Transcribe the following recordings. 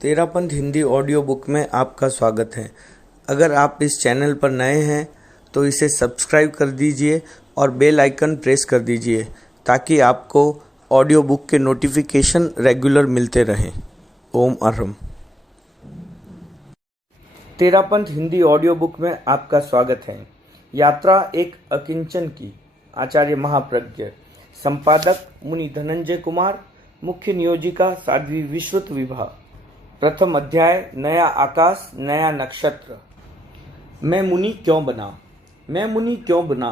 Terapanth Hindi audio book में आपका स्वागत है। अगर आप इस चैनल पर नए हैं तो इसे सब्सक्राइब कर दीजिए और बेल आइकन प्रेस कर दीजिए ताकि आपको ऑडियो बुक के नोटिफिकेशन रेगुलर मिलते रहें। ओम अरहम। तेरापंथ हिंदी ऑडियो बुक में आपका स्वागत है। यात्रा एक अकिंचन की, आचार्य महाप्रज्ञ। संपादक मुनि धनंजय कुमार। मुख्य नियोजिका साध्वी विश्रुत विभा। प्रथम अध्याय, नया आकाश नया नक्षत्र। मैं मुनि क्यों बना? मैं मुनि क्यों बना?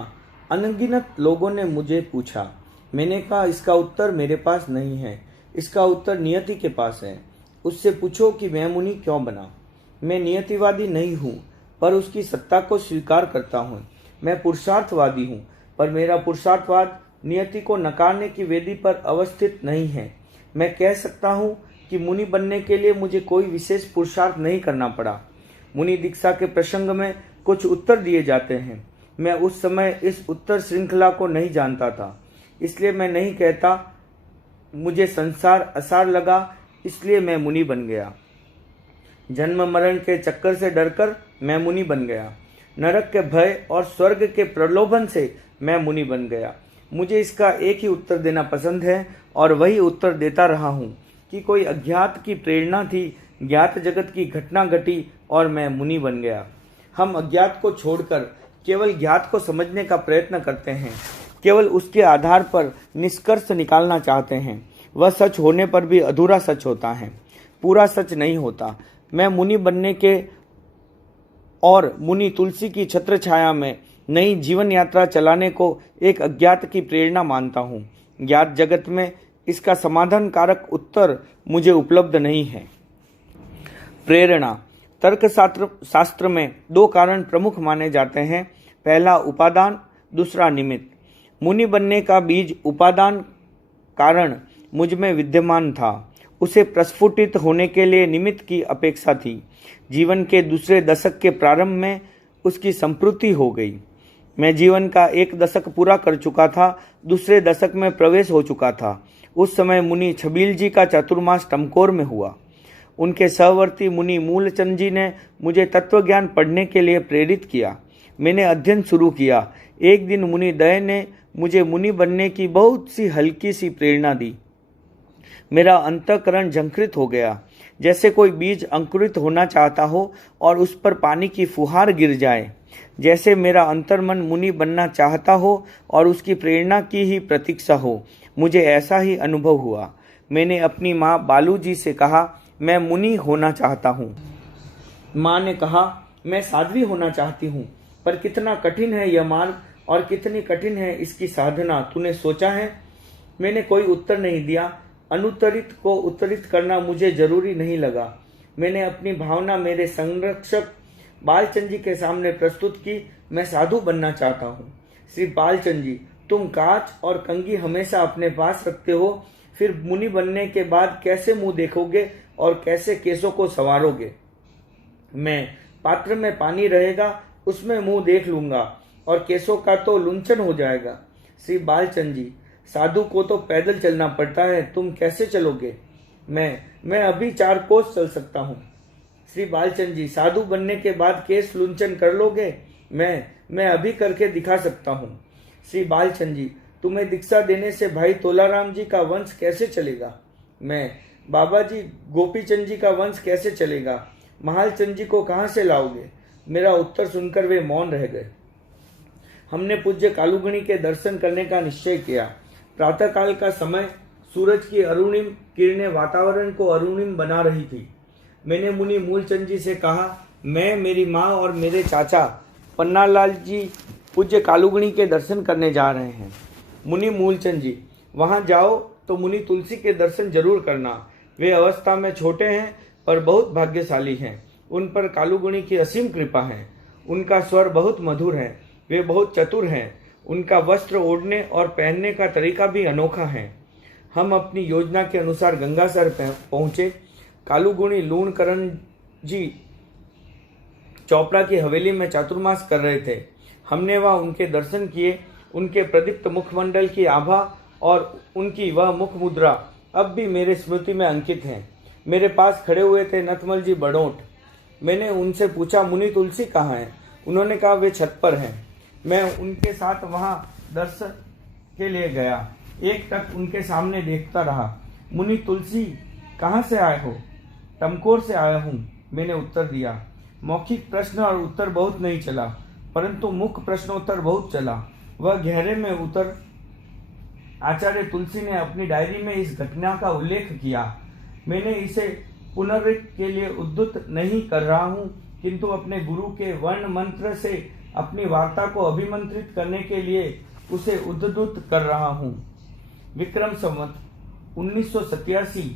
अनगिनत लोगों ने मुझे पूछा। मैंने कहा, इसका उत्तर मेरे पास नहीं है, इसका उत्तर नियति के पास है। उससे पूछो कि मैं मुनि क्यों बना। मैं नियतिवादी नहीं हूँ, पर उसकी सत्ता को स्वीकार करता हूँ। मैं पुरुषार्थवादी हूँ, पर मेरा पुरुषार्थवाद नियति को नकारने की वेदी पर अवस्थित नहीं है। मैं कह सकता हूँ कि मुनि बनने के लिए मुझे कोई विशेष पुरुषार्थ नहीं करना पड़ा। मुनि दीक्षा के प्रसंग में कुछ उत्तर दिए जाते हैं। मैं उस समय इस उत्तर श्रृंखला को नहीं जानता था, इसलिए मैं नहीं कहता। मुझे संसार असार लगा, इसलिए मैं मुनि बन गया। जन्म मरण के चक्कर से डरकर मैं मुनि बन गया। नरक के भय और स्वर्ग के प्रलोभन से मैं मुनि बन गया। मुझे इसका एक ही उत्तर देना पसंद है और वही उत्तर देता रहा हूँ कि कोई अज्ञात की प्रेरणा थी, ज्ञात जगत की घटना घटी और मैं मुनि बन गया। हम अज्ञात को छोड़कर केवल ज्ञात को समझने का प्रयत्न करते हैं, केवल उसके आधार पर निष्कर्ष निकालना चाहते हैं। वह सच होने पर भी अधूरा सच होता है, पूरा सच नहीं होता। मैं मुनि बनने के और मुनि तुलसी की छत्र छाया में नई जीवन यात्रा चलाने को एक अज्ञात की प्रेरणा मानता हूँ। ज्ञात जगत में इसका समाधान कारक उत्तर मुझे उपलब्ध नहीं है। प्रेरणा। तर्क शास्त्र में दो कारण प्रमुख माने जाते हैं, पहला उपादान, दूसरा निमित्त। मुनि बनने का बीज उपादान कारण मुझ में विद्यमान था, उसे प्रस्फुटित होने के लिए निमित्त की अपेक्षा थी। जीवन के दूसरे दशक के प्रारंभ में उसकी संपूर्ति हो गई। मैं जीवन का एक दशक पूरा कर चुका था, दूसरे दशक में प्रवेश हो चुका था। उस समय मुनि छबील जी का चातुर्मास टमकोर में हुआ। उनके सहवर्ती मुनि मूलचंद जी ने मुझे तत्वज्ञान पढ़ने के लिए प्रेरित किया। मैंने अध्ययन शुरू किया। एक दिन मुनि दय ने मुझे मुनि बनने की बहुत सी हल्की सी प्रेरणा दी। मेरा अंतःकरण झंकृत हो गया, जैसे कोई बीज अंकुरित होना चाहता हो और उस पर पानी की फुहार गिर जाए। जैसे मेरा अंतर्मन मुनि बनना चाहता हो और उसकी प्रेरणा की ही प्रतीक्षा हो। मुझे ऐसा ही अनुभव हुआ। मैंने अपनी माँ बालू जी से कहा, मैं मुनि होना चाहता हूँ। माँ ने कहा, मैं साध्वी होना चाहती हूँ, पर कितना कठिन है यह मार्ग और कितनी कठिन है इसकी साधना, तूने सोचा है? मैंने कोई उत्तर नहीं दिया। अनुत्तरित को उत्तरित करना मुझे जरूरी नहीं लगा। मैंने अपनी भावना मेरे संरक्षक बालचंद जी के सामने प्रस्तुत की। मैं साधु बनना चाहता हूँ। श्री बालचंद जी, तुम कांच और कंघी हमेशा अपने पास रखते हो, फिर मुनि बनने के बाद कैसे मुंह देखोगे और कैसे केसों को संवारोगे? मैं पात्र में पानी रहेगा, उसमें मुंह देख लूंगा और केसों का तो लुंचन हो जाएगा। श्री बालचंद जी, साधु को तो पैदल चलना पड़ता है, तुम कैसे चलोगे? मैं अभी 4 कोस चल सकता हूँ। श्री बालचंद जी, साधु बनने के बाद केस लुंचन कर लोगे? मैं अभी करके दिखा सकता हूँ। श्री बालचंद जी, तुम्हें दीक्षा देने से भाई तोलाराम जी का वंश कैसे चलेगा? बाबा जी, गोपीचंद जी का वंश कैसे चलेगा? महालचंद जी को कहाँ से लाओगे? मेरा उत्तर सुनकर वे मौन रह गए। हमने पूज्य कालुगणी के दर्शन करने का निश्चय किया। प्रातःकाल का समय, सूरज की अरुणिम किरणें वातावरण को अरुणिम बना रही थी। मैंने मुनि मूलचंद जी से कहा, मैं, मेरी माँ और मेरे चाचा पन्नालाल जी पूज्य कालुगणी के दर्शन करने जा रहे हैं। मुनि मूलचंद जी, वहाँ जाओ तो मुनि तुलसी के दर्शन जरूर करना। वे अवस्था में छोटे हैं पर बहुत भाग्यशाली हैं। उन पर कालुगुणी की असीम कृपा है। उनका स्वर बहुत मधुर है। वे बहुत चतुर हैं। उनका वस्त्र ओढ़ने और पहनने का तरीका भी अनोखा है। हम अपनी योजना के अनुसार गंगासर पहुंचे। कालुगुणी लूणकरण जी चोपड़ा की हवेली में चातुर्मास कर रहे थे। हमने वहाँ उनके दर्शन किए। उनके प्रदीप्त मुखमंडल की आभा और उनकी वह मुख मुद्रा अब भी मेरे स्मृति में अंकित है। मेरे पास खड़े हुए थे नथमल जी बड़ोट। मैंने उनसे पूछा, मुनि तुलसी कहाँ हैं? उन्होंने कहा वे छत पर हैं। मैं उनके साथ वहां दर्शन के लिए गया। एक टक उनके सामने देखता रहा। मुनि तुलसी कहाँ से आए हो? टमकोर से आया हूँ, मैंने उत्तर दिया। मौखिक प्रश्न और उत्तर बहुत नहीं चला, परंतु मुख्य प्रश्नोत्तर बहुत चला। वह गहरे में उतर आचार्य तुलसी ने अपनी डायरी में इस घटना का उल्लेख किया। मैंने इसे पुनरुक्ति के लिए उद्धृत नहीं कर रहा हूँ, किंतु अपने गुरु के वर्ण मंत्र से अपनी वार्ता को अभिमंत्रित करने के लिए उसे उद्धृत कर रहा हूँ। विक्रम संवत 1987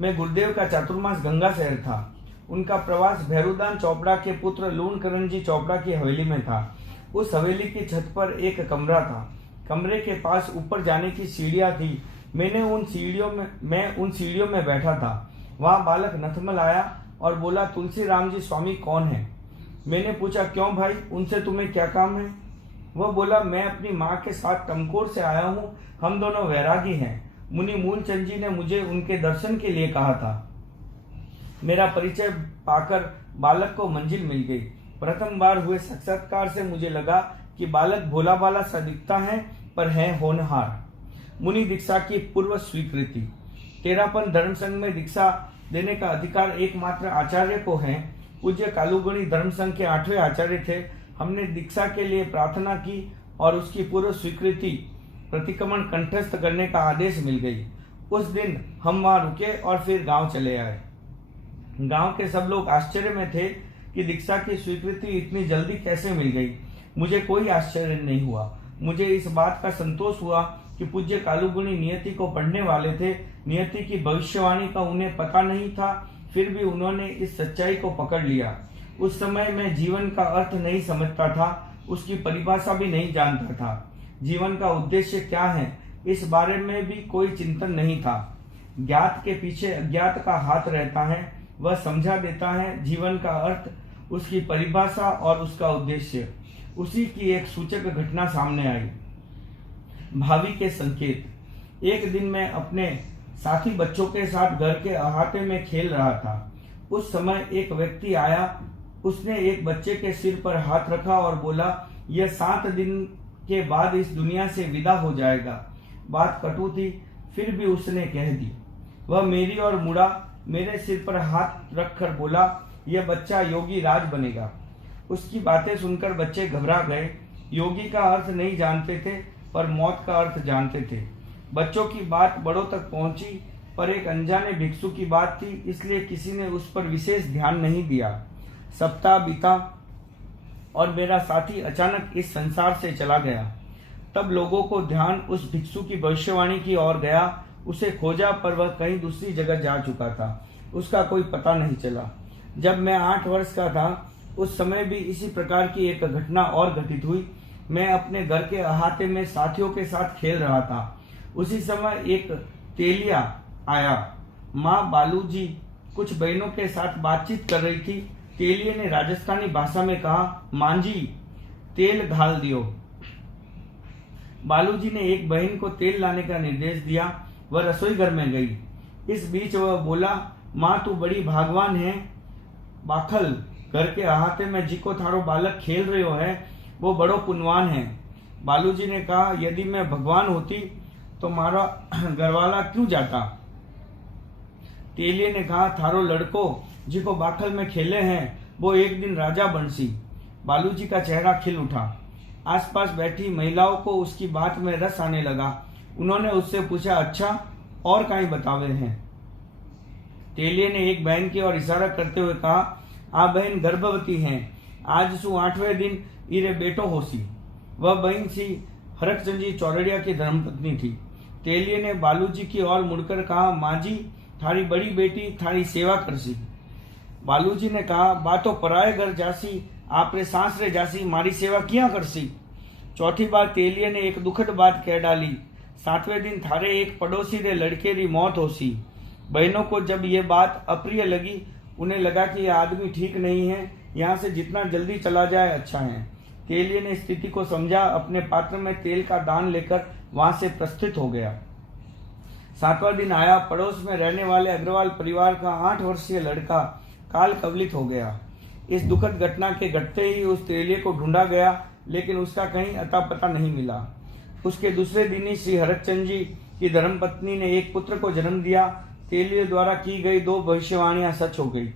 में गुरुदेव का चातुर्मास गंगा शहर था। उनका प्रवास भैरूदान चोपड़ा के पुत्र लूणकरणजी चोपड़ा की हवेली में था। उस हवेली की छत पर एक कमरा था। कमरे के पास ऊपर जाने की सीढ़ियां थी। मैं उन सीढ़ियों में बैठा था। वहां बालक नथमल आया और बोला, तुलसी राम जी स्वामी कौन है? मैंने पूछा, क्यों भाई, उनसे तुम्हें क्या काम है? वह बोला, मैं अपनी माँ के साथ टमकोर से आया हूँ, हम दोनों वैरागी हैं। मुनि मूलचंद जी ने मुझे उनके दर्शन के लिए कहा था। मेरा परिचय पाकर बालक को मंजिल मिल गई। प्रथम बार हुए साक्षात्कार से मुझे लगा कि बालक भोला भाला सा दिखता है, पर है होनहार। मुनि दीक्षा की पूर्व स्वीकृति। तेरापन धर्म संघ में दीक्षा देने का अधिकार एकमात्र आचार्य को है। पूज्य कालूगणी धर्म संघ के 8वें आचार्य थे। हमने दीक्षा के लिए प्रार्थना की और उसकी पूर्व स्वीकृति प्रतिक्रमण कंठस्थ करने का आदेश मिल गई। उस दिन हम वहां रुके और फिर गांव चले आए। गांव के सब लोग आश्चर्य में थे कि दीक्षा की स्वीकृति इतनी जल्दी कैसे मिल गई। मुझे कोई आश्चर्य नहीं हुआ। मुझे इस बात का संतोष हुआ कि पूज्य कालूगुणी नियति को पढ़ने वाले थे। नियति की भविष्यवाणी का उन्हें पता नहीं था, फिर भी उन्होंने इस सच्चाई को पकड़ लिया। उस समय मैं जीवन का अर्थ नहीं समझता था, उसकी परिभाषा भी नहीं जानता था। जीवन का उद्देश्य क्या है, इस बारे में भी कोई चिंतन नहीं था। ज्ञात के पीछे अज्ञात का हाथ रहता है, वह समझा देता है जीवन का अर्थ, उसकी परिभाषा और उसका उद्देश्य। उसी की एक सूचक घटना सामने आई। भावी के संकेत। एक दिन मैं अपने साथी बच्चों के साथ घर के अहाते में खेल रहा था। उस समय एक व्यक्ति आया। उसने एक बच्चे के सिर पर हाथ रखा और बोला, यह 7 दिन के बाद इस दुनिया से विदा हो जाएगा। बात कटु थी, फिर भी उसने कह दी। वह मेरी ओर मुड़ा, मेरे सिर पर हाथ रखकर बोला, यह बच्चा योगी राज बनेगा। उसकी बातें सुनकर बच्चे घबरा गए। योगी का अर्थ नहीं जानते थे, पर मौत का अर्थ जानते थे। बच्चों की बात बड़ों तक पहुंची, पर एक अनजाने भिक्षु की बात थी, इसलिए किसी ने उस पर विशेष ध्यान नहीं दिया। सप्ताह बीता और मेरा साथी अचानक इस संसार से चला गया। तब लोगों को ध्यान उस भिक्षु की भविष्यवाणी की ओर गया। उसे खोजा, पर वह कहीं दूसरी जगह जा चुका था। उसका कोई पता नहीं चला। जब मैं 8 वर्ष का था, उस समय भी इसी प्रकार की एक घटना और घटित हुई। मैं अपने घर के अहाते में साथियों के साथ खेल रहा था। उसी समय एक तेलिया आया। माँ बालूजी कुछ बहनों के साथ बातचीत कर रही थी। तेलिए ने राजस्थानी भाषा में कहा, मांझी तेल घाल दियो। बालूजी ने एक बहन को तेल लाने का निर्देश दिया। वह रसोई घर में गई। इस बीच वह बोला, माँ तू बड़ी भागवान है। बाखल घर के अहाते में जिको थारो बालक खेल रहे हो है, वो बड़ो पुण्यवान है। बालूजी ने कहा, यदि मैं भगवान होती तो मारा घरवाला क्यों जाता? तेलिए ने कहा, थारो लड़को जिको बाखल में खेले हैं, वो एक दिन राजा बनसी। बालूजी का चेहरा खिल उठा। आसपास बैठी महिलाओं को उसकी बात में रस आने लगा। उन्होंने उससे पूछा, अच्छा और कहीं बतावे हैं? तेलिए ने एक बहन की ओर इशारा करते हुए कहा, आ बहन गर्भवती हैं, आज सु 8वें दिन इरे बेटो होसी। वह बहन सी हरकचंद जी चौरड़िया की धर्मपत्नी थी। तेलिए ने बालूजी की ओर मुड़कर कहा, माँ जी थारी बड़ी बेटी थारी सेवा करसी। बालूजी ने कहा, बातो पराए घर जासी, आपरे सासरे जासी, मारी सेवा किया करसी। चौथी बार तेलिए ने एक दुखद बात कह डाली, 7वें दिन थारे एक पड़ोसी रे लड़के री मौत होसी। बहनों को जब ये बात अप्रिय लगी, उन्हें लगा कि यह आदमी ठीक नहीं है, यहाँ से जितना जल्दी चला जाए अच्छा है। तेलिए ने स्थिति को समझा, अपने पात्र में तेल का दान लेकर वहां से प्रस्थित हो गया। 7वां दिन आया, पड़ोस में रहने वाले अग्रवाल परिवार का 8 वर्षीय लड़का काल कवलित हो गया। इस दुखद घटना के घटते ही उस तेलिए को ढूंढा गया, लेकिन उसका कहीं अता पता नहीं मिला। उसके दूसरे दिन ही श्री हरचंद जी की धर्मपत्नी ने एक पुत्र को जन्म दिया। तेलिए द्वारा की गई 2 भविष्यवाणियां सच हो गई।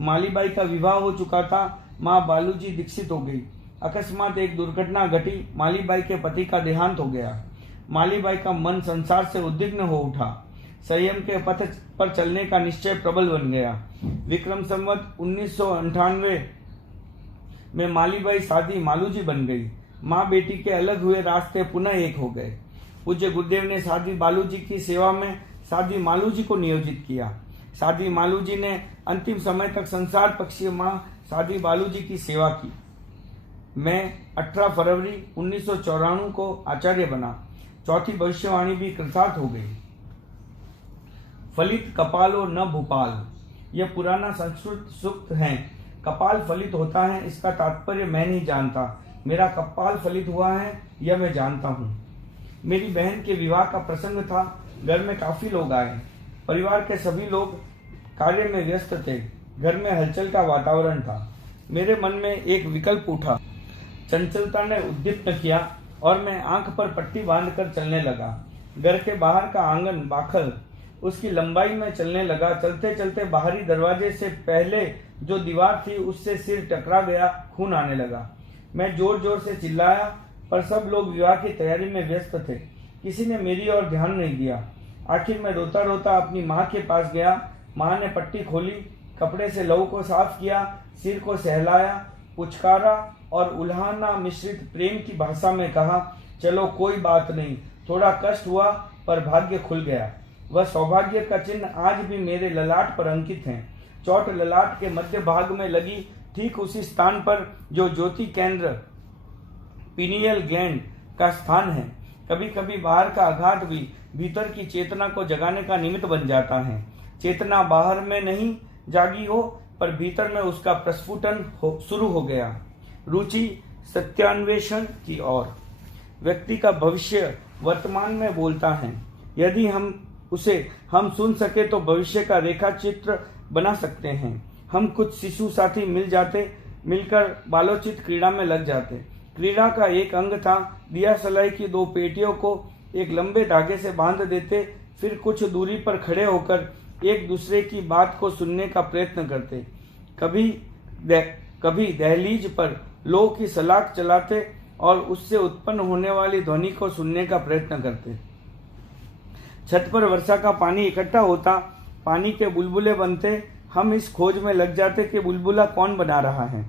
मालीबाई का विवाह हो चुका था। माँ बालूजी दीक्षित हो गई। अकस्मात एक दुर्घटना घटी। मालीबाई के पति का देहांत हो गया। मालीबाई का मन संसार से उद्विग्न हो उठा। संयम के पथ पर चलने का निश्चय प्रबल बन गया। विक्रम संवत 1998 में मालीबाई साधी मालूजी बन गई। माँ बेटी के अलग हुए रास्ते पुनः एक हो गए। पूज्य गुरुदेव ने साधी बालूजी की सेवा में साधी मालूजी को नियोजित किया। साधी मालूजी ने अंतिम समय तक संसार पक्षी माँ साधी बालूजी की सेवा की। मैं 18 फरवरी 1994 को आचार्य बना। चौथी भविष्यवाणी भी कृतार्थ हो गई। फलित कपालो न भूपाल, यह पुराना संस्कृत सूक्त है। कपाल फलित होता है, इसका तात्पर्य मैं नहीं जानता। मेरा कपाल फलित हुआ है, यह मैं जानता हूँ। मेरी बहन के विवाह का प्रसंग था। घर में काफी लोग आए। परिवार के सभी लोग कार्य में व्यस्त थे। घर में हलचल का वातावरण था। मेरे मन में एक विकल्प उठा। चंचलता ने उद्दीप्त किया और मैं आंख पर पट्टी बांधकर चलने लगा। घर के बाहर का आंगन बाखल, उसकी लंबाई में चलने लगा। चलते चलते बाहरी दरवाजे से पहले जो दीवार थी उससे सिर टकरा गया। खून आने लगा। मैं जोर जोर से चिल्लाया, पर सब लोग विवाह की तैयारी में व्यस्त थे। किसी ने मेरी ओर ध्यान नहीं दिया। आखिर मैं रोता रोता अपनी माँ के पास गया। माँ ने पट्टी खोली, कपड़े से लहू को साफ किया, सिर को सहलाया, पुचकारा और उल्हाना मिश्रित प्रेम की भाषा में कहा, चलो कोई बात नहीं, थोड़ा कष्ट हुआ पर भाग्य खुल गया। वह सौभाग्य का चिन्ह आज भी मेरे ललाट पर अंकित है। चोट ललाट के मध्य भाग में लगी, ठीक उसी स्थान पर जो ज्योति केंद्र पीनियल ग्लैंड का स्थान है। कभी कभी बाहर का आघात भी भीतर की चेतना को जगाने का निमित्त बन जाता है। चेतना बाहर में नहीं जागी हो, पर भीतर में उसका प्रस्फुटन शुरू हो गया। रुचि सत्यान्वेषण की ओर। व्यक्ति का भविष्य वर्तमान में बोलता है। यदि हम सुन सके तो भविष्य का रेखा चित्र बना सकते हैं। हम कुछ शिशु साथी मिलकर बालोचित क्रीड़ा में लग जाते। क्रीड़ा का एक अंग था, दिया सलाई की 2 पेटियों को एक लंबे धागे से बांध देते, फिर कुछ दूरी पर खड़े होकर एक दूसरे की बात को सुनने का प्रयत्न करते। कभी दहलीज पर लोह की सलाख चलाते और उससे उत्पन्न होने वाली ध्वनि को सुनने का प्रयत्न करते। छत पर वर्षा का पानी इकट्ठा होता, पानी के बुलबुले बनते। हम इस खोज में लग जाते कि बुलबुला कौन बना रहा है।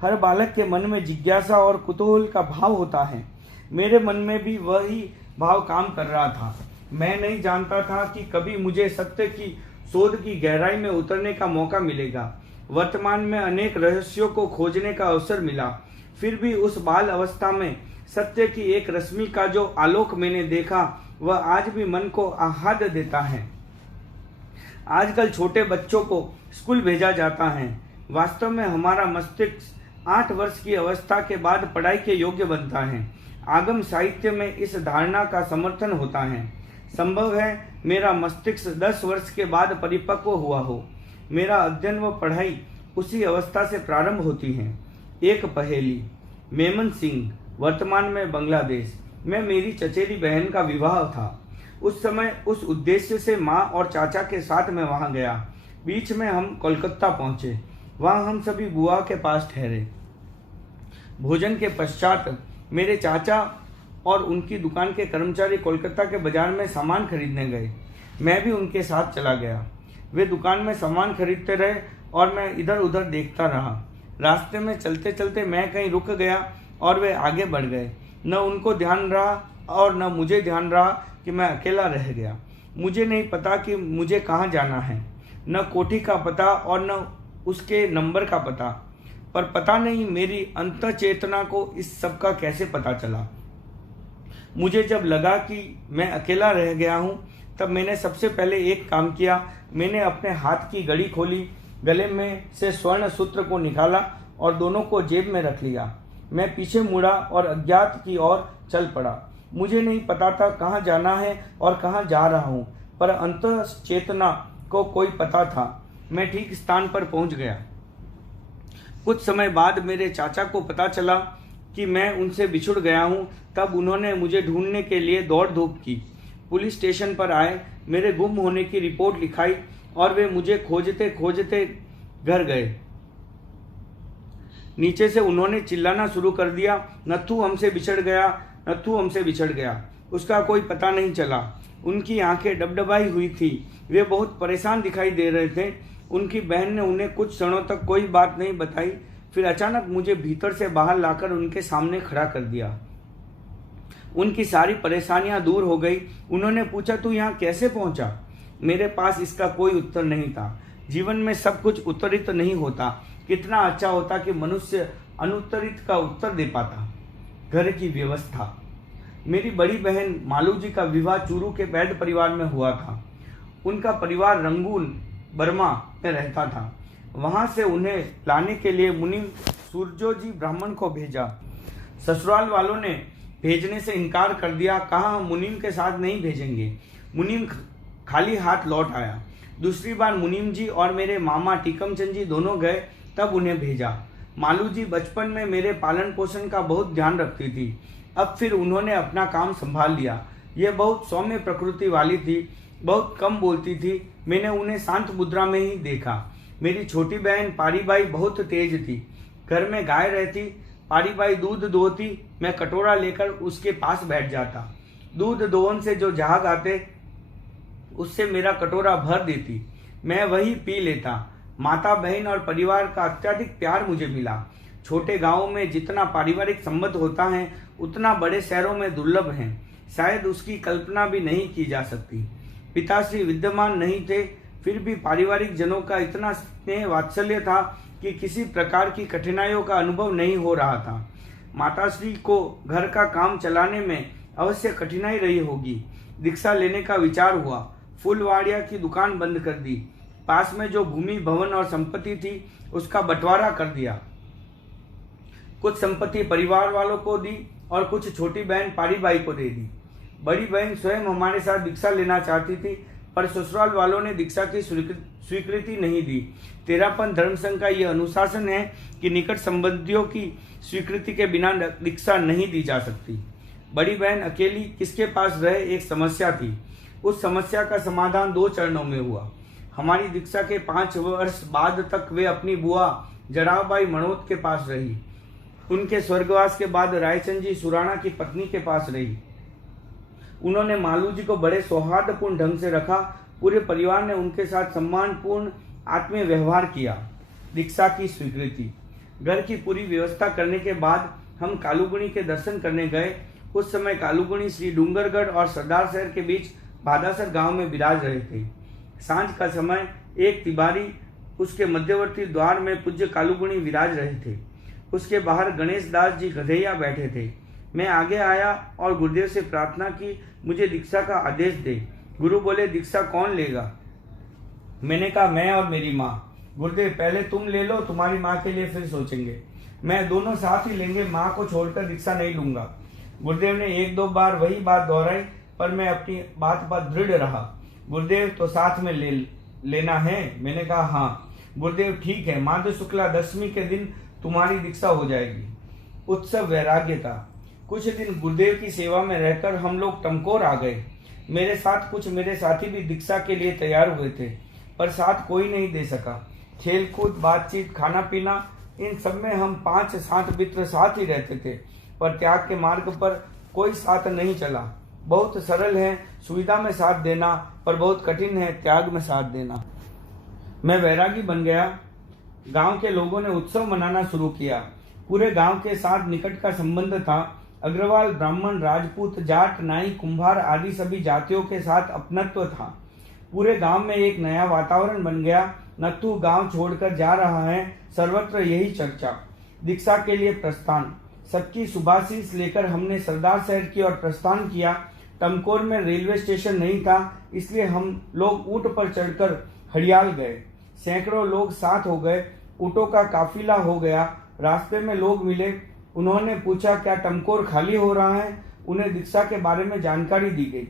हर बालक के मन में जिज्ञासा और कुतूहल का भाव होता है। मेरे मन में भी वही भाव काम कर रहा था। मैं नहीं जानता था कि कभी मुझे सत्य की शोध की गहराई में उतरने का मौका मिलेगा। वर्तमान में अनेक रहस्यों को खोजने का अवसर मिला। फिर भी उस बाल अवस्था में सत्य की एक रश्मि का जो आलोक मैंने देखा, वह आज भी मन को आह्लाद देता है। आजकल छोटे बच्चों को स्कूल भेजा जाता है। वास्तव में हमारा मस्तिष्क 8 वर्ष की अवस्था के बाद पढ़ाई के योग्य बनता है। आगम साहित्य में इस धारणा का समर्थन होता है। संभव है मेरा मस्तिष्क 10 वर्ष के बाद परिपक्व हुआ हो। मेरा अध्ययन व पढ़ाई उसी अवस्था से प्रारंभ होती है। एक पहेली। मेमन सिंह, वर्तमान में बांग्लादेश में मेरी चचेरी बहन का विवाह था। उस समय उस उद्देश्य से माँ और चाचा के साथ मैं वहाँ गया। बीच में हम कोलकाता पहुँचे। वहाँ हम सभी बुआ के पास ठहरे। भोजन के पश्चात मेरे चाचा और उनकी दुकान के कर्मचारी कोलकाता के बाजार में सामान खरीदने गए। मैं भी उनके साथ चला गया। वे दुकान में सामान खरीदते रहे और मैं इधर उधर देखता रहा। रास्ते में चलते चलते मैं कहीं रुक गया और वे आगे बढ़ गए। न उनको ध्यान रहा और न मुझे ध्यान रहा कि मैं अकेला रह गया। मुझे नहीं पता कि मुझे कहाँ जाना है, न कोठी का पता और न उसके नंबर का पता। पर पता नहीं मेरी अंतः चेतना को इस सब का कैसे पता चला। मुझे जब लगा कि मैं अकेला रह गया हूँ, तब मैंने सबसे पहले एक काम किया। मैंने अपने हाथ की घड़ी खोली, गले में से स्वर्ण सूत्र को निकाला और दोनों को जेब में रख लिया। मैं पीछे मुड़ा और अज्ञात की ओर चल पड़ा। मुझे नहीं पता था कहाँ जाना है और कहाँ जा रहा हूँ। पर अंतः चेतना को कोई पता था। मैं ठीक स्थान पर पहुंच गया। कुछ समय बाद मेरे चाचा को पता चला कि मैं उनसे बिछुड़ गया हूं। तब उन्होंने मुझे ढूंढने के लिए दौड़ धूप की। पुलिस स्टेशन पर आए, मेरे गुम होने की रिपोर्ट लिखाई और वे मुझे खोजते खोजते घर गए। नीचे से उन्होंने चिल्लाना शुरू कर दिया, नत्थू हमसे बिछड़ गया, नत्थू हमसे बिछड़ गया। उसका कोई पता नहीं चला। उनकी आंखें डबडबाई हुई थी। वे बहुत परेशान दिखाई दे रहे थे। उनकी बहन ने उन्हें कुछ क्षणों तक कोई बात नहीं बताई। फिर अचानक मुझे भीतर से बाहर लाकर उनके सामने खड़ा कर दिया। उनकी सारी परेशानियां दूर हो गई। उन्होंने पूछा, तू यहाँ कैसे पहुंचा? मेरे पास इसका कोई उत्तर नहीं था। जीवन में सब कुछ उत्तरित नहीं होता। कितना अच्छा होता कि मनुष्य अनुत्तरित का उत्तर दे पाता। घर की व्यवस्था। मेरी बड़ी बहन मालू जी का विवाह चूरू के बैड परिवार में हुआ था। उनका परिवार रंगून बर्मा में रहता था। वहां से उन्हें लाने के लिए मुनीम सूरजो जी ब्राह्मण को भेजा। ससुराल वालों ने भेजने से इनकार कर दिया। कहा, हम मुनीम के साथ नहीं भेजेंगे। मुनीम खाली हाथ लौट आया। दूसरी बार मुनीम जी और मेरे मामा टीकमचंद जी दोनों गए, तब उन्हें भेजा। मालू जी बचपन में मेरे पालन पोषण का बहुत ध्यान रखती थी। अब फिर उन्होंने अपना काम संभाल लिया। ये बहुत सौम्य प्रकृति वाली थी, बहुत कम बोलती थी। मैंने उन्हें शांत मुद्रा में ही देखा। मेरी छोटी बहन पारीबाई बहुत तेज थी। घर में गाय रहती, पारीबाई दूध दोहती, मैं कटोरा लेकर उसके पास बैठ जाता। दूध दोहन से जो झाग आते उससे मेरा कटोरा भर देती, मैं वही पी लेता। माता बहन और परिवार का अत्यधिक प्यार मुझे मिला। छोटे गांवों में जितना पारिवारिक संबंध होता है उतना बड़े शहरों में दुर्लभ है। शायद उसकी कल्पना भी नहीं की जा सकती। पिताश्री विद्यमान नहीं थे, फिर भी पारिवारिक जनों का इतना स्नेह वात्सल्य था कि किसी प्रकार की कठिनाइयों का अनुभव नहीं हो रहा था। माताश्री को घर का काम चलाने में अवश्य कठिनाई रही होगी। दीक्षा लेने का विचार हुआ। फूलवाड़िया की दुकान बंद कर दी। पास में जो भूमि भवन और संपत्ति थी उसका बंटवारा कर दिया। कुछ संपत्ति परिवार वालों को दी और कुछ छोटी बहन पारीबाई को दे दी। बड़ी बहन स्वयं हमारे साथ दीक्षा लेना चाहती थी, पर ससुराल वालों ने दीक्षा की स्वीकृति नहीं दी। तेरापन धर्म संघ का यह अनुशासन है कि निकट संबंधियों की स्वीकृति के बिना दीक्षा नहीं दी जा सकती। बड़ी बहन अकेली किसके पास रहे, एक समस्या थी। उस समस्या का समाधान 2 चरणों में हुआ। हमारी दीक्षा के 5 वर्ष बाद तक वे अपनी बुआ जड़ावबाई मणोत के पास रही। उनके स्वर्गवास के बाद रायचंद जी सुराणा की पत्नी के पास रही। उन्होंने मालू जी को बड़े सौहार्दपूर्ण ढंग से रखा। पूरे परिवार ने उनके साथ सम्मानपूर्ण आत्मीय व्यवहार किया। दीक्षा की स्वीकृति। घर की पूरी व्यवस्था करने के बाद हम कालूगुणी के दर्शन करने गए। उस समय कालूगुणी श्री डूंगरगढ़ और सरदार शहर के बीच भादासर गांव में विराज रहे थे। सांझ का समय एक तिबारी, उसके मध्यवर्ती द्वार में पूज्य कालूगुणी विराज रहे थे। उसके बाहर गणेश दास जी गधैया बैठे थे। मैं आगे आया और गुरुदेव से प्रार्थना की, मुझे दीक्षा का आदेश दे। गुरु बोले, दीक्षा कौन लेगा? मैंने कहा, मैं और मेरी माँ। गुरुदेव, पहले तुम ले लो, तुम्हारी माँ के लिए फिर सोचेंगे। मैं दोनों साथ ही लेंगे, माँ को छोड़कर दीक्षा नहीं लूंगा। गुरुदेव ने 1-2 बार वही बात दोहराई, पर मैं अपनी बात पर दृढ़ रहा। गुरुदेव, तो साथ में लेना है? मैंने कहा, हाँ। गुरुदेव, ठीक है, माघ शुक्ला 10वीं के दिन तुम्हारी दीक्षा हो जाएगी। उत्सव वैराग्य था। कुछ दिन गुरुदेव की सेवा में रहकर हम लोग टमकोर आ गए। मेरे साथ कुछ मेरे साथी भी दीक्षा के लिए तैयार हुए थे, पर साथ कोई नहीं दे सका। खेल कूद, बातचीत, खाना पीना, इन सब में हम 5-7 मित्र साथ ही रहते थे, पर त्याग के मार्ग पर कोई साथ नहीं चला। बहुत सरल है सुविधा में साथ देना, पर बहुत कठिन है त्याग में साथ देना। मैं वैरागी बन गया। गांव के लोगों ने उत्सव मनाना शुरू किया। पूरे गांव के साथ निकट का संबंध था। अग्रवाल, ब्राह्मण, राजपूत, जाट, नाई, कुंभार आदि सभी जातियों के साथ अपनत्व था। पूरे गांव में एक नया वातावरण बन गया। नत्थू गांव छोड़कर जा रहा है, सर्वत्र यही चर्चा। दीक्षा के लिए प्रस्थान। सबकी शुभाशीष लेकर हमने सरदार शहर की ओर प्रस्थान किया। टमकोर में रेलवे स्टेशन नहीं था, इसलिए हम लोग ऊंट पर चढ़कर हड़ियाल गए। सैकड़ों लोग साथ हो गए। ऊँटों का काफिला हो गया। रास्ते में लोग मिले। उन्होंने पूछा, क्या टमकोर खाली हो रहा है? उन्हें दीक्षा के बारे में जानकारी दी गई।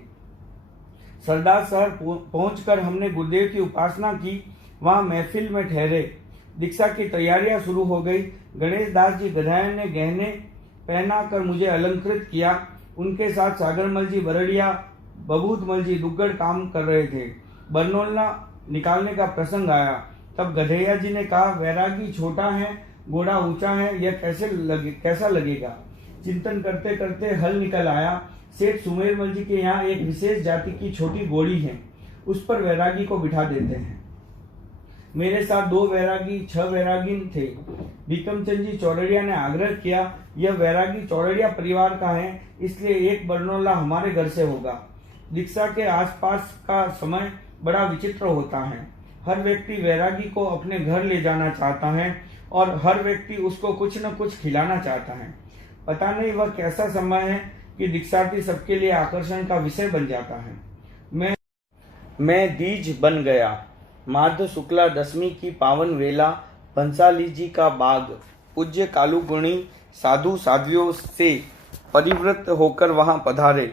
सरदार शहर पहुंचकर हमने गुरुदेव की उपासना की। वहां महफिल में ठहरे। दीक्षा की तैयारियां शुरू हो गई। गणेश दास जी गधायन ने गहने पहना कर मुझे अलंकृत किया। उनके साथ सागरमल जी बरड़िया, बबूतमल जी दुग्गड़ काम कर रहे थे। बरनोला निकालने का प्रसंग आया। तब गधैया जी ने कहा, वैरागी छोटा है, घोड़ा ऊंचा है, यह कैसा लगेगा। चिंतन करते करते हल निकल आया। सेठ सुमेरमल जी के यहाँ एक विशेष जाति की छोटी घोड़ी है, उस पर वैरागी को बिठा देते हैं। मेरे साथ 2 वैरागी 6 वैरागी थे। भीकमचंद जी चौरड़िया ने आग्रह किया, यह वैरागी चौरड़िया परिवार का है, इसलिए एक बरनोला हमारे घर से होगा। दीक्षा के आसपास का समय बड़ा विचित्र होता है। हर व्यक्ति वैरागी को अपने घर ले जाना चाहता है और हर व्यक्ति उसको कुछ न कुछ खिलाना चाहता है। पता नहीं वह कैसा समय है कि दीक्षार्थी सबके लिए आकर्षण का विषय बन जाता है। मैं दीज बन गया। माध शुक्ला दशमी की पावन वेला, भंसाली जी का बाग। पूज्य कालूगुणी साधु साध्वियों से परिवृत होकर वहां पधारे।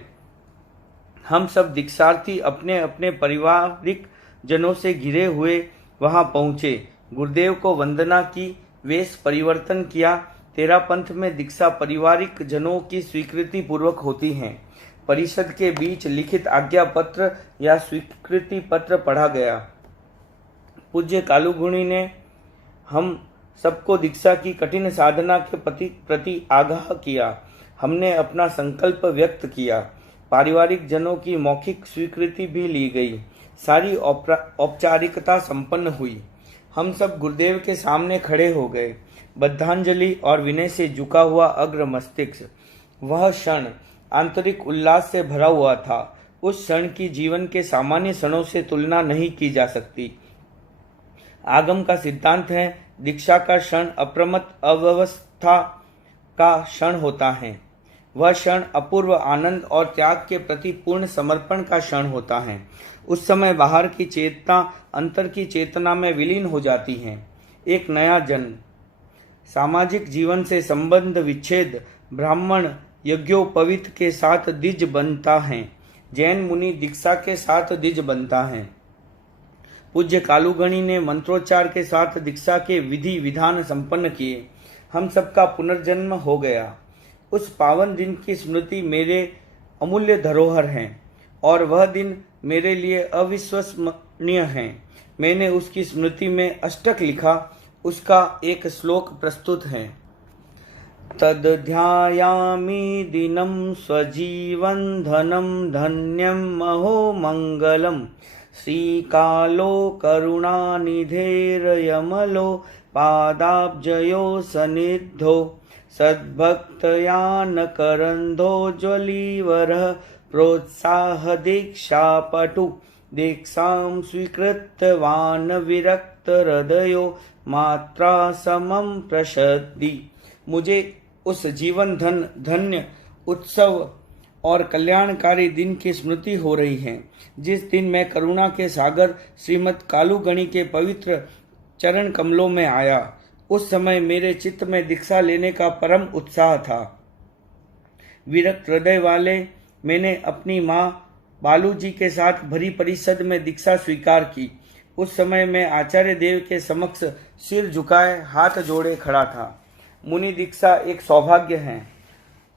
हम सब दीक्षार्थी अपने अपने पारिवारिक जनों से घिरे हुए वहां पहुंचे। गुरुदेव को वंदना की, वेश परिवर्तन किया। तेरा पंथ में दीक्षा पारिवारिक जनों की स्वीकृति पूर्वक होती हैं। परिषद के बीच लिखित आज्ञा पत्र या स्वीकृति पत्र पढ़ा गया। पूज्य कालूगुणी ने हम सबको दीक्षा की कठिन साधना के प्रति आगाह किया। हमने अपना संकल्प व्यक्त किया। पारिवारिक जनों की मौखिक स्वीकृति भी ली गई। सारी औपचारिकता संपन्न हुई। हम सब गुरुदेव के सामने खड़े हो गए। बद्धांजलि और विनय से झुका हुआ अग्र मस्तिष्क। वह क्षण आंतरिक उल्लास से भरा हुआ था। उस क्षण की जीवन के सामान्य क्षणों से तुलना नहीं की जा सकती। आगम का सिद्धांत है, दीक्षा का क्षण अप्रमत्त अवस्था का क्षण होता है। वह क्षण अपूर्व आनंद और त्याग के प्रति पूर्ण समर्पण का क्षण होता है। उस समय बाहर की चेतना अंतर की चेतना में विलीन हो जाती है। एक नया जन्म। सामाजिक जीवन से संबंध विच्छेद ब्राह्मण यज्ञोपवीत के साथ द्विज बनता है। जैन मुनि दीक्षा के साथ द्विज बनता है। पूज्य कालूगणी ने मंत्रोच्चार के साथ दीक्षा के विधि विधान संपन्न किए। हम सबका पुनर्जन्म हो गया। उस पावन दिन की स्मृति मेरे अमूल्य धरोहर है और वह दिन मेरे लिए अविश्वसनीय है। मैंने उसकी स्मृति में अष्टक लिखा। उसका एक श्लोक प्रस्तुत है। तद ध्यायामि दिनं स्वजीवन धनं धन्यं महो मंगलम श्रीकालो करुणानिधेर्यमलो पादाब्जयो सनिधो सद्भक्तयान करंधो ज्वलीवरः प्रोत्साह दीक्षापटु दीक्षां स्वीकृतवान् विरक्त हृदयो मात्रा समं प्रशद्दि। मुझे उस जीवन धन्य उत्सव और कल्याणकारी दिन की स्मृति हो रही है, जिस दिन मैं करुणा के सागर श्रीमद् कालूगणी के पवित्र चरण कमलों में आया। उस समय मेरे चित्त में दीक्षा लेने का परम उत्साह था। विरक्त हृदय वाले मैंने अपनी माँ बालू जी के साथ भरी परिषद में दीक्षा स्वीकार की। उस समय मैं आचार्य देव के समक्ष सिर झुकाए हाथ जोड़े खड़ा था। मुनि दीक्षा एक सौभाग्य है।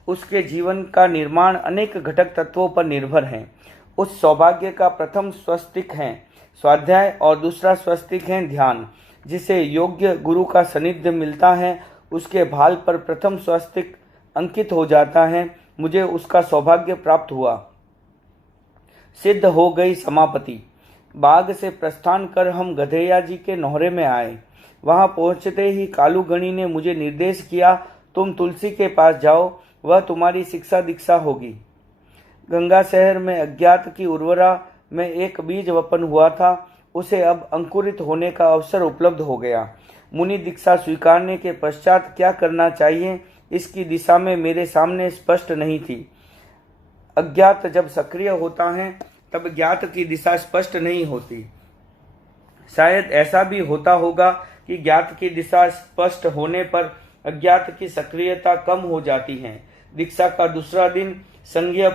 उसके जीवन का निर्माण अनेक घटक तत्वों पर निर्भर है। उस सौभाग्य का प्रथम स्वस्तिक है स्वाध्याय और दूसरा स्वस्तिक है ध्यान। जिसे योग्य गुरु का सानिध्य मिलता है, उसके भाल पर प्रथम स्वस्तिक अंकित हो जाता है। मुझे उसका सौभाग्य प्राप्त हुआ। सिद्ध हो गई समापति। बाग से प्रस्थान कर हम गधैया जी के नोहरे में आए। वहां पहुंचते ही कालूगणी ने मुझे निर्देश किया, तुम तुलसी के पास जाओ, वह तुम्हारी शिक्षा दीक्षा होगी। गंगा शहर में अज्ञात की उर्वरा में एक बीज वपन हुआ था, उसे अब अंकुरित होने का अवसर उपलब्ध हो गया। मुनि दीक्षा स्वीकारने के पश्चात क्या करना चाहिए, इसकी दिशा में मेरे सामने स्पष्ट नहीं थी। अज्ञात जब सक्रिय होता है तब ज्ञात की दिशा स्पष्ट नहीं होती। शायद ऐसा भी होता होगा कि ज्ञात की दिशा स्पष्ट होने पर अज्ञात की सक्रियता कम हो जाती है। दीक्षा का दूसरा दिन संघीय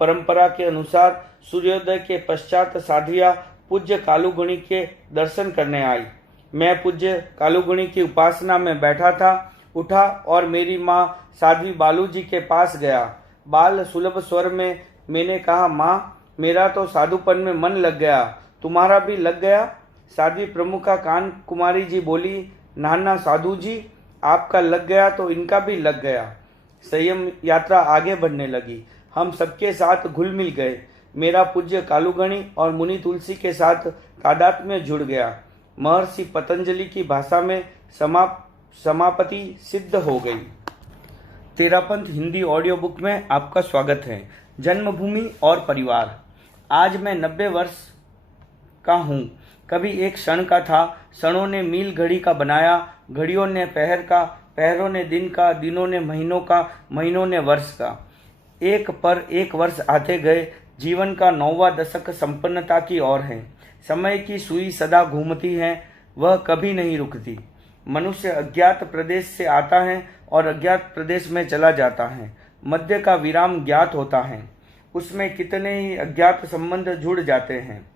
परंपरा के अनुसार सूर्योदय के पश्चात साधिया पूज्य कालूगुणी के दर्शन करने आई। मैं पूज्य कालूगुणी की उपासना में बैठा था, उठा और मेरी माँ साध्वी बालू जी के पास गया। बाल सुलभ स्वर में मैंने कहा, माँ मेरा तो साधुपन में मन लग गया, तुम्हारा भी लग गया? साध्वी प्रमुखा कान कुमारी जी बोली, नाना साधु जी, आपका लग गया तो इनका भी लग गया। संयम यात्रा आगे बढ़ने लगी। हम सबके साथ घुल मिल गए। मेरा पूज्य कालूगणी और मुनि तुलसी के साथ तादाद में जुड़ गया। महर्षि पतंजलि की भाषा में समापति सिद्ध हो गई। तेरापंथ हिंदी ऑडियो बुक में आपका स्वागत है। जन्मभूमि और परिवार। आज मैं 90 वर्ष का हूँ। कभी एक क्षण का था, क्षणों ने मील घड़ी का बनाया, घड़ियों ने पहर का, पहरों ने दिन का, दिनों ने महीनों का, महीनों ने वर्ष का। एक पर एक वर्ष आते गए। जीवन का 9वां दशक संपन्नता की ओर है। समय की सुई सदा घूमती है, वह कभी नहीं रुकती। मनुष्य अज्ञात प्रदेश से आता है और अज्ञात प्रदेश में चला जाता है। मध्य का विराम ज्ञात होता है, उसमें कितने ही अज्ञात संबंध जुड़ जाते हैं।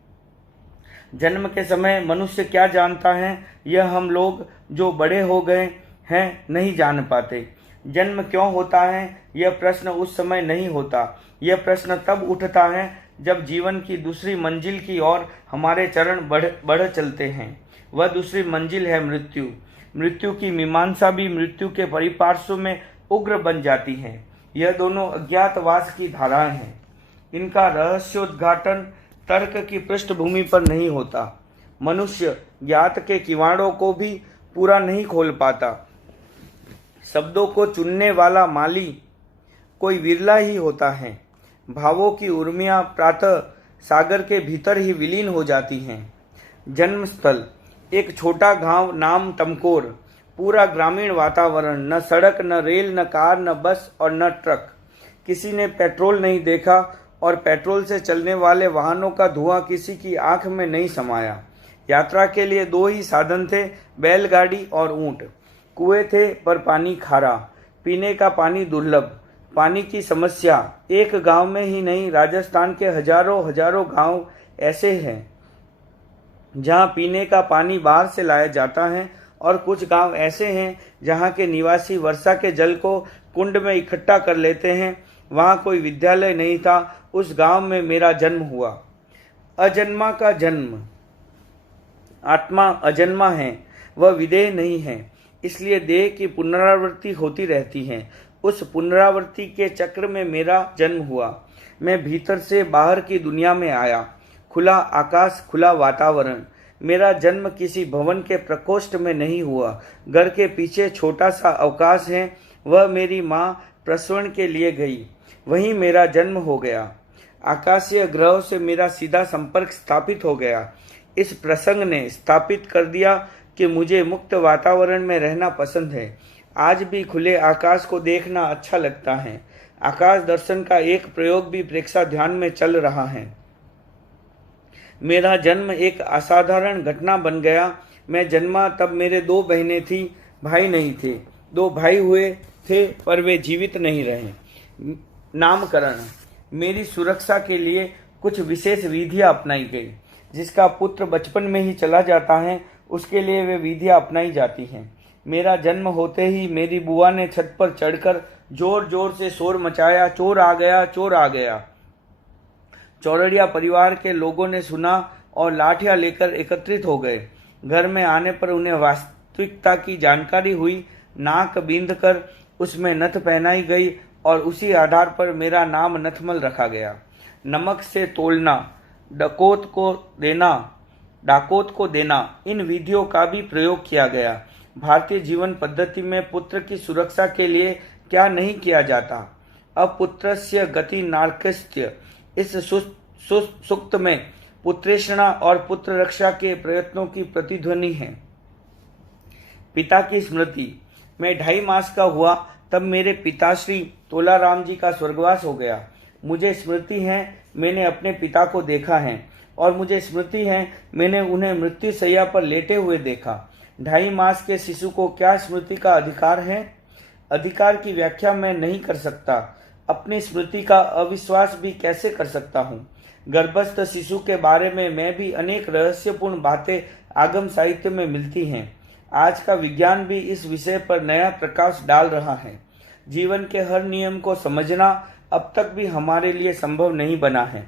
जन्म के समय मनुष्य क्या जानता है, यह हम लोग जो बड़े हो गए हैं नहीं जान पाते। जन्म क्यों होता है, यह प्रश्न उस समय नहीं होता। यह प्रश्न तब उठता है जब जीवन की दूसरी मंजिल की ओर हमारे चरण बढ़ चलते हैं। वह दूसरी मंजिल है मृत्यु। मृत्यु की मीमांसा भी मृत्यु के परिपार्श्व में उग्र बन जाती है। यह दोनों अज्ञातवास की धाराएं हैं। इनका रहस्योद्घाटन तर्क की पृष्ठभूमि पर नहीं होता। मनुष्य ज्ञात के किवाड़ों को भी पूरा नहीं खोल पाता। शब्दों को चुनने वाला माली कोई विरला ही होता है। भावों की उर्मियां प्रातः सागर के भीतर ही विलीन हो जाती हैं। जन्म स्थल एक छोटा गांव नाम तमकोर। पूरा ग्रामीण वातावरण, न सड़क, न रेल, न कार, न बस और न ट्रक। किसी ने पेट्रोल नहीं देखा और पेट्रोल से चलने वाले वाहनों का धुआं किसी की आंख में नहीं समाया। यात्रा के लिए 2 ही साधन थे, बैलगाड़ी और ऊंट। कुएं थे पर पानी खारा, पीने का पानी दुर्लभ। पानी की समस्या एक गांव में ही नहीं, राजस्थान के हजारों हजारों गांव ऐसे हैं जहां पीने का पानी बाहर से लाया जाता है, और कुछ गांव ऐसे हैं जहां के निवासी वर्षा के जल को कुंड में इकट्ठा कर लेते हैं। वहां कोई विद्यालय नहीं था। उस गांव में मेरा जन्म हुआ। अजन्मा का जन्म। आत्मा अजन्मा है, वह विदेह नहीं है, इसलिए देह की पुनरावृत्ति होती रहती है। उस पुनरावृत्ति के चक्र में मेरा जन्म हुआ। मैं भीतर से बाहर की दुनिया में आया। खुला आकाश, खुला वातावरण। मेरा जन्म किसी भवन के प्रकोष्ठ में नहीं हुआ। घर के पीछे छोटा सा अवकाश है, वह मेरी माँ प्रसवण के लिए गई, वहीं मेरा जन्म हो गया। आकाशीय ग्रहों से मेरा सीधा संपर्क स्थापित हो गया। इस प्रसंग ने स्थापित कर दिया कि मुझे मुक्त वातावरण में रहना पसंद है। आज भी खुले आकाश को देखना अच्छा लगता है। आकाश दर्शन का एक प्रयोग भी प्रेक्षाध्यान में चल रहा है। मेरा जन्म एक असाधारण घटना बन गया। मैं जन्मा तब मेरे 2 बहनें थी, भाई नहीं थे। 2 भाई हुए थे पर वे जीवित नहीं रहे। नामकरण। मेरी सुरक्षा के लिए कुछ विशेष विधियां अपनाई गई। जिसका पुत्र बचपन में ही चला जाता है, उसके लिए वे विधियां अपनाई जाती हैं। मेरा जन्म होते ही मेरी बुआ ने छत पर चढ़कर जोर जोर से शोर मचाया, चोर आ गया, चोर आ गया। चौरड़िया परिवार के लोगों ने सुना और लाठियां लेकर एकत्रित हो गए। घर में आने पर उन्हें वास्तविकता की जानकारी हुई। नाक बींधकर उसमें नथ पहनाई गई और उसी आधार पर मेरा नाम नथमल रखा गया। नमक से तोलना, डाकोत को देना, इन विधियों का भी प्रयोग किया गया। भारतीय जीवन पद्धति में पुत्र की सुरक्षा के लिए क्या नहीं किया जाता। अपुत्रस्य गति नार्कस्य, इस सूक्त में पुत्रेषणा और पुत्र रक्षा के प्रयत्नों की प्रतिध्वनि है। पिता की स्मृति। मैं 2.5 मास का हुआ तब मेरे पिताश्री तोलाराम जी का स्वर्गवास हो गया। मुझे स्मृति है मैंने अपने पिता को देखा है, और मुझे स्मृति है मैंने उन्हें मृत्यु शैया पर लेटे हुए देखा। 2.5 मास के शिशु को क्या स्मृति का अधिकार है? अधिकार की व्याख्या मैं नहीं कर सकता। अपनी स्मृति का अविश्वास भी कैसे कर सकता हूँ? गर्भस्थ शिशु के बारे में भी अनेक रहस्यपूर्ण बातें आगम साहित्य में मिलती हैं। आज का विज्ञान भी इस विषय पर नया प्रकाश डाल रहा है। जीवन के हर नियम को समझना अब तक भी हमारे लिए संभव नहीं बना है।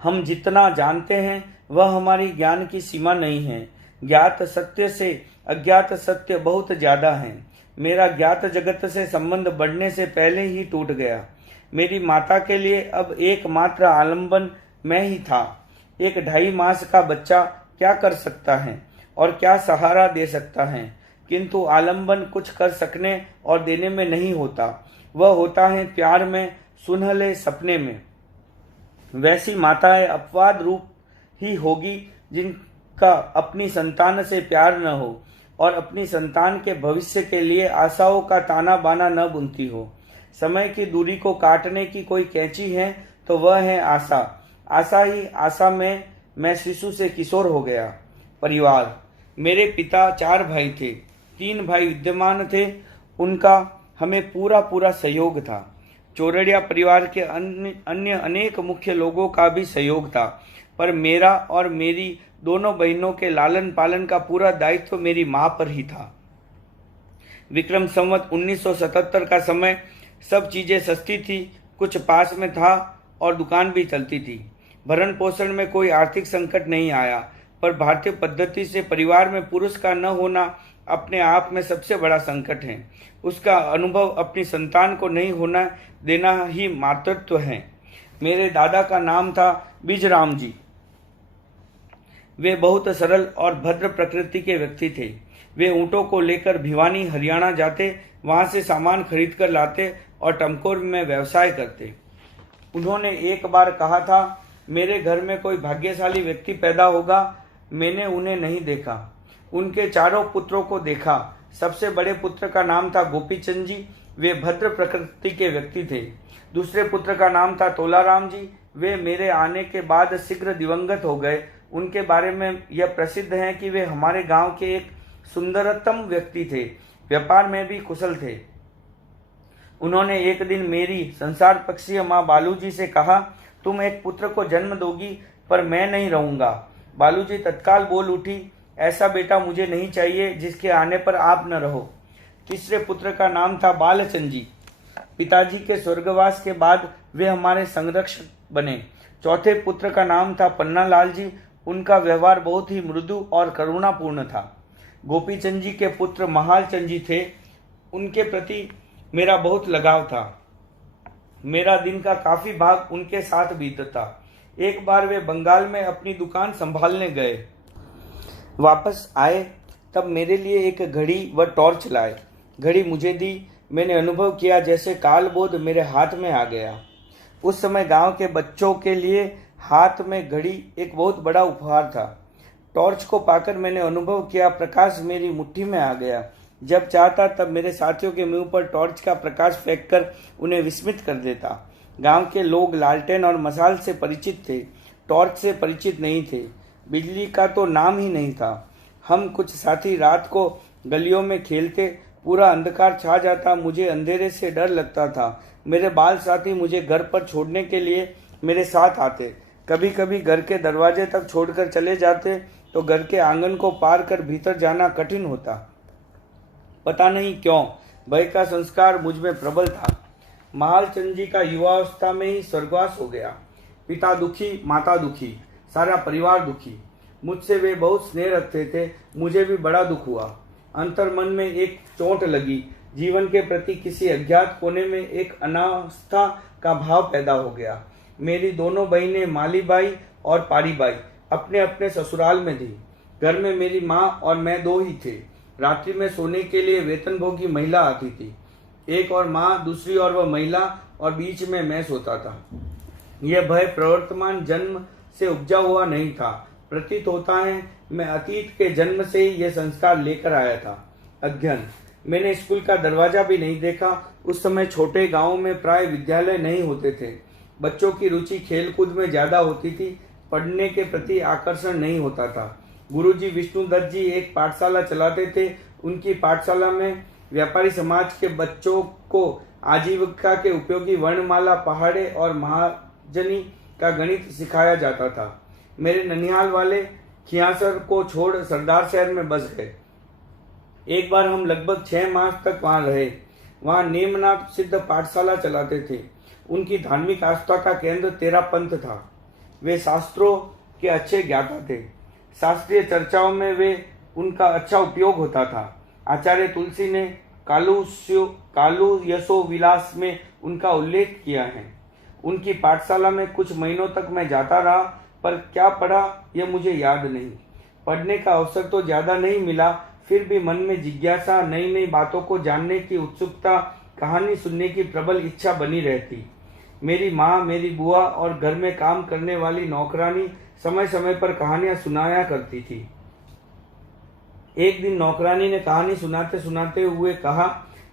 हम जितना जानते हैं वह हमारी ज्ञान की सीमा नहीं है। ज्ञात सत्य से अज्ञात सत्य बहुत ज्यादा है। मेरा ज्ञात जगत से संबंध बढ़ने से पहले ही टूट गया। मेरी माता के लिए अब एकमात्र आलंबन मैं ही था। एक 2.5 मास का बच्चा क्या कर सकता है और क्या सहारा दे सकता है, किंतु आलंबन कुछ कर सकने और देने में नहीं होता। वह होता है प्यार में, सुनहले सपने में। वैसी माताएं अपवाद रूप ही होगी जिनका अपनी संतान से प्यार न हो और अपनी संतान के भविष्य के लिए आशाओं का ताना बाना न बुनती हो। समय की दूरी को काटने की कोई कैंची है तो वह है आशा। आशा ही आशा में मैं शिशु से किशोर हो गया। परिवार, मेरे पिता 4 भाई थे। 3 भाई विद्यमान थे। उनका हमें पूरा सहयोग था। चौरड़िया परिवार के अन्य अनेक मुख्य लोगों का भी सहयोग था, पर मेरा और मेरी दोनों बहनों के लालन पालन का पूरा दायित्व मेरी मां पर ही था। विक्रम संवत 1977 का समय सब चीजें सस्ती थी, कुछ पास में था और दुकान भी चलती थी। भरण पोषण में कोई आर्थिक संकट नहीं आया, पर भारतीय पद्धति से परिवार में पुरुष का न होना अपने आप में सबसे बड़ा संकट है। उसका अनुभव अपनी संतान को नहीं होना देना ही मातृत्व है। मेरे दादा का नाम था बीजराम जी। वे बहुत सरल और भद्र प्रकृति के व्यक्ति थे। वे ऊँटों को लेकर भिवानी हरियाणा जाते, वहां से सामान खरीद कर लाते और टमकोर में व्यवसाय करते। उन्होंने एक बार कहा था, मेरे घर में कोई भाग्यशाली व्यक्ति पैदा होगा। मैंने उन्हें नहीं देखा, उनके चारों पुत्रों को देखा। सबसे बड़े पुत्र का नाम था गोपीचंद जी। वे भद्र प्रकृति के व्यक्ति थे। दूसरे पुत्र का नाम था तोलाराम जी। वे मेरे आने के बाद शीघ्र दिवंगत हो गए। उनके बारे में यह प्रसिद्ध है कि वे हमारे गांव के एक सुंदरतम व्यक्ति थे। व्यापार में भी कुशल थे। उन्होंने एक दिन मेरी संसार पक्षीय माँ बालू जी से कहा, तुम एक पुत्र को जन्म दोगी, पर मैं नहीं रहूंगा। बालू जी तत्काल बोल उठी, ऐसा बेटा मुझे नहीं चाहिए जिसके आने पर आप न रहो। तीसरे पुत्र का नाम था बालचंद जी। पिताजी के स्वर्गवास के बाद वे हमारे संरक्षक बने। चौथे पुत्र का नाम था पन्नालाल जी। उनका व्यवहार बहुत ही मृदु और करुणापूर्ण था। गोपीचंद जी के पुत्र महालचंद जी थे। उनके प्रति मेरा बहुत लगाव था। मेरा दिन का काफी भाग उनके साथ बीतता। एक बार वे बंगाल में अपनी दुकान संभालने गए। वापस आए तब मेरे लिए एक घड़ी व टॉर्च लाए। घड़ी मुझे दी। मैंने अनुभव किया जैसे कालबोध मेरे हाथ में आ गया। उस समय गांव के बच्चों के लिए हाथ में घड़ी एक बहुत बड़ा उपहार था। टॉर्च को पाकर मैंने अनुभव किया प्रकाश मेरी मुट्ठी में आ गया। जब चाहता तब मेरे साथियों के मुंह पर टॉर्च का प्रकाश फेंककर उन्हें विस्मित कर देता। गांव के लोग लालटेन और मशाल से परिचित थे, टॉर्च से परिचित नहीं थे। बिजली का तो नाम ही नहीं था। हम कुछ साथी रात को गलियों में खेलते। पूरा अंधकार छा जाता। मुझे अंधेरे से डर लगता था। मेरे बाल साथी मुझे घर पर छोड़ने के लिए मेरे साथ आते। कभी कभी घर के दरवाजे तक छोड़कर चले जाते तो घर के आंगन को पार कर भीतर जाना कठिन होता। पता नहीं क्यों भय का संस्कार मुझ में प्रबल था। महालचंद जी का युवावस्था में ही स्वर्गवास हो गया। पिता दुखी, माता दुखी, सारा परिवार दुखी। मुझसे वे बहुत स्नेह रखते थे। मुझे भी बड़ा दुख हुआ। अंतर मन में एक चोट लगी। जीवन के प्रति किसी अज्ञात कोने में एक अनास्था का भाव पैदा हो गया। मेरी दोनों बहनें मालीबाई और पारीबाई अपने अपने ससुराल में थी। घर में मेरी माँ और मैं 2 ही थे। रात्रि में सोने के लिए वेतनभोगी महिला आती थी। एक और माँ, दूसरी और वह महिला, और बीच में मैं सोता था। यह भय प्रवर्तमान जन्म से उपजा हुआ नहीं था। प्रतीत होता है मैं अतीत के जन्म से ही यह संस्कार लेकर आया था। अध्ययन, मैंने स्कूल का दरवाजा भी नहीं देखा। उस समय छोटे गांवों में प्राय विद्यालय नहीं होते थे। बच्चों की रुचि खेलकूद में ज्यादा होती थी, पढ़ने के प्रति आकर्षण नहीं होता था। गुरुजी विष्णुदत्त जी एक पाठशाला चलाते थे। उनकी पाठशाला में व्यापारी समाज के बच्चों को आजीविका के उपयोगी वर्णमाला, पहाड़े और महाजनी का गणित सिखाया जाता था। मेरे ननिहाल वाले खियासर को छोड़ सरदार शहर में बस गए। एक बार हम लगभग 6 मास तक वहां रहे। वहां नेमनाथ सिद्ध पाठशाला चलाते थे। उनकी धार्मिक आस्था का केंद्र तेरापंथ था। वे शास्त्रों के अच्छे ज्ञाता थे। शास्त्रीय चर्चाओं में वे उनका अच्छा उपयोग होता था। आचार्य तुलसी ने कालू यशो विलास में उनका उल्लेख किया है। उनकी पाठशाला में कुछ महीनों तक मैं जाता रहा, पर क्या पढ़ा यह मुझे याद नहीं। पढ़ने का अवसर तो ज्यादा नहीं मिला, फिर भी मन में जिज्ञासा, नई नई बातों को जानने की उत्सुकता, कहानी सुनने की प्रबल इच्छा बनी रहती। मेरी माँ, मेरी बुआ और घर में काम करने वाली नौकरानी समय समय पर कहानियां सुनाया करती थी। एक दिन नौकरानी ने कहानी सुनाते सुनाते हुए कहा,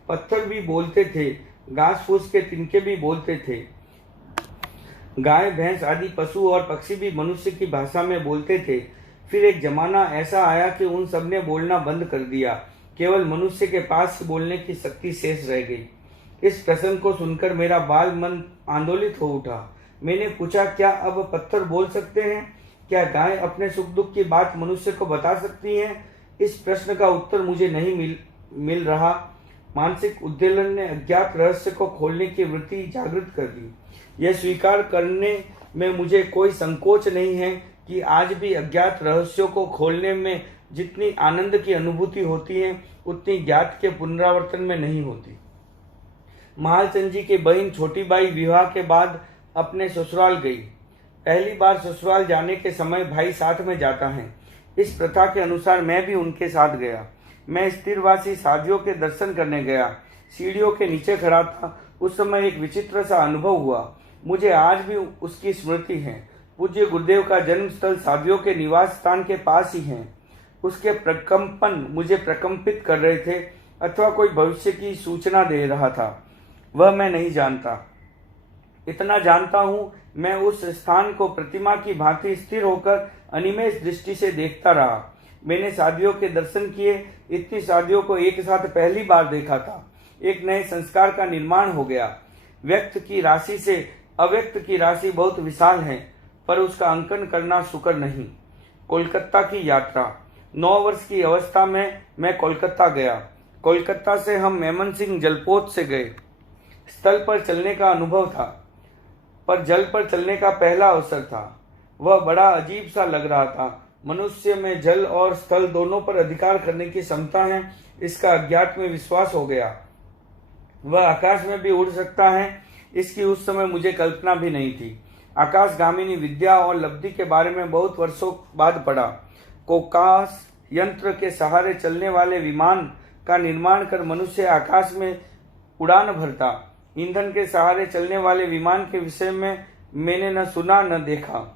पत्थर भी बोलते थे, घास फूस के तिनके भी बोलते थे, गाय भैंस आदि पशु और पक्षी भी मनुष्य की भाषा में बोलते थे। फिर एक जमाना ऐसा आया कि उन सब ने बोलना बंद कर दिया। केवल मनुष्य के पास बोलने की शक्ति शेष रह गई। इस प्रसंग को सुनकर मेरा बाल मन आंदोलित हो उठा। मैंने पूछा, क्या अब पत्थर बोल सकते हैं? क्या गाय अपने सुख दुख की बात मनुष्य को बता सकती हैं? इस प्रश्न का उत्तर मुझे नहीं मिल रहा। मानसिक उद्वेलन ने अज्ञात रहस्य को खोलने की वृत्ति जागृत कर दी। यह स्वीकार करने में मुझे कोई संकोच नहीं है कि आज भी अज्ञात रहस्यों को खोलने में जितनी आनंद की अनुभूति होती है, उतनी ज्ञात के पुनरावर्तन में नहीं होती। महालचंद जी की बहन छोटी बाई विवाह के बाद अपने ससुराल गई। पहली बार ससुराल जाने के समय भाई साथ में जाता है। इस प्रथा के अनुसार मैं भी उनके साथ गया। मैं स्थिरवासी साधियों के दर्शन करने गया। सीढ़ियों के नीचे खड़ा था। उस समय एक विचित्र सा अनुभव हुआ। मुझे आज भी उसकी स्मृति है। पूज्य गुरुदेव का जन्म स्थल साधियों के निवास स्थान के पास ही है। उसके प्रकंपन मुझे प्रकंपित कर रहे थे, अथवा कोई भविष्य की सूचना दे रहा था, वह मैं नहीं जानता। इतना जानता हूँ, मैं उस स्थान को प्रतिमा की भांति स्थिर होकर अनिमेष दृष्टि से देखता रहा। मैंने साधियों के दर्शन किए। इतनी साधियों को एक साथ पहली बार देखा था। एक नए संस्कार का निर्माण हो गया। व्यक्त की राशि से अव्यक्त की राशि बहुत विशाल है, पर उसका अंकन करना सुकर नहीं। कोलकाता की यात्रा। 9 वर्ष की अवस्था में मैं कोलकाता गया। कोलकाता से हम मेमन सिंह जलपोत से गए। स्थल पर चलने का अनुभव था, पर जल पर चलने का पहला अवसर था। वह बड़ा अजीब सा लग रहा था। मनुष्य में जल और स्थल दोनों पर अधिकार करने की क्षमता है, इसका अज्ञात में विश्वास हो गया। वह आकाश में भी उड़ सकता है, इसकी उस समय मुझे कल्पना भी नहीं थी। आकाशगामिनी विद्या और लब्धि के बारे में बहुत वर्षों बाद पढ़ा। कोकास यंत्र के सहारे चलने वाले विमान का निर्माण कर मनुष्य आकाश में उड़ान भरता। ईंधन के सहारे चलने वाले विमान के विषय में मैंने न सुना न देखा।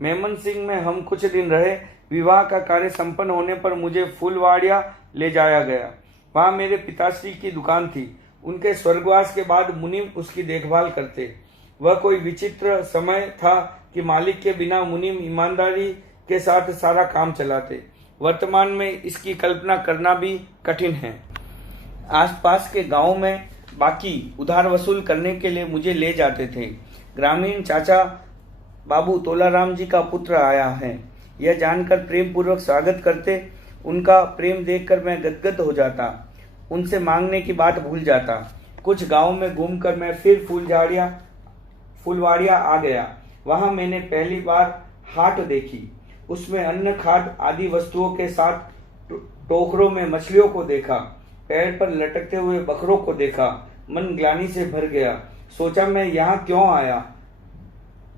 मेमन सिंह में हम कुछ दिन रहे। विवाह का कार्य संपन्न होने पर मुझे फूलवाड़िया ले जाया गया। वहां मेरे पिताश्री की दुकान थी। उनके स्वर्गवास के बाद मुनीम उसकी देखभाल करते। वह कोई विचित्र समय था कि मालिक के बिना मुनीम ईमानदारी के साथ सारा काम चलाते। वर्तमान में इसकी कल्पना करना भी कठिन है। आसपास के गांव में बाकी उधार वसूल करने के लिए मुझे ले जाते थे। ग्रामीण चाचा बाबू तोलाराम जी का पुत्र आया है, यह जानकर प्रेम पूर्वक स्वागत करते। उनका प्रेम देखकर मैं गदगद हो जाता। उनसे मांगने की बात भूल जाता। कुछ गांव में घूमकर मैं फिर फुलवाड़िया आ गया। वहां मैंने पहली बार हाट देखी। उसमें अन्न खाद आदि वस्तुओं के साथ टोकरों में मछलियों को देखा। पैर पर लटकते हुए बकरों को देखा। मन ग्लानि से भर गया। सोचा, मैं यहाँ क्यों आया?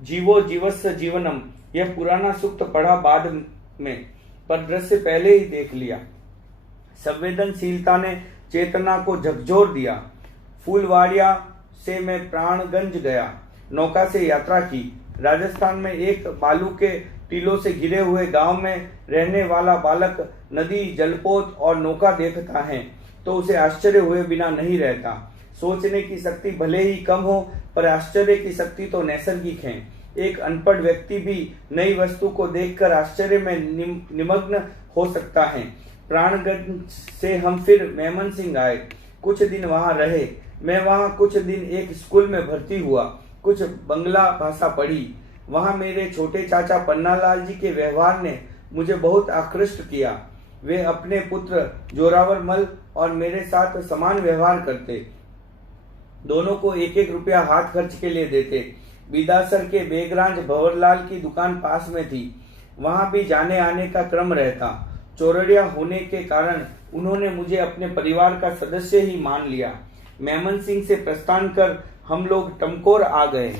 जीवो जीवस्य जीवनम, यह पुराना सूक्त पढ़ा बाद में, पर दृश्य पहले ही देख लिया। संवेदनशीलता ने चेतना को झकझोर दिया। फूलवाड़िया से मैं प्राणगंज गया। नौका से यात्रा की। राजस्थान में एक बालू के टीलों से घिरे हुए गांव में रहने वाला बालक नदी, जलपोत और नौका देखता है तो उसे आश्चर्य हुए बिना नहीं रहता। सोचने की शक्ति भले ही कम हो, पर आश्चर्य की शक्ति तो नैसर्गिक है। एक अनपढ़ व्यक्ति भी नई वस्तु को देखकर आश्चर्य में निमग्न हो सकता है। प्राणगंज से हम फिर मेमन सिंह आए। कुछ दिन वहां रहे। मैं वहां कुछ दिन एक स्कूल में भर्ती हुआ। कुछ बंगला भाषा पढ़ी। वहाँ मेरे छोटे चाचा पन्नालाल जी के व्यवहार ने मुझे बहुत आकृष्ट किया। वे अपने पुत्र जोरावर मल और मेरे साथ समान व्यवहार करते, दोनों को 1-1 रुपया हाथ खर्च के लिए देते। बिदासर के बेगरांज भंवरलाल की दुकान पास में थी, वहां भी जाने आने का क्रम रहता। चौरड़िया होने के कारण उन्होंने मुझे अपने परिवार का सदस्य ही मान लिया। मेमन सिंह से प्रस्थान कर हम लोग टमकोर आ गए।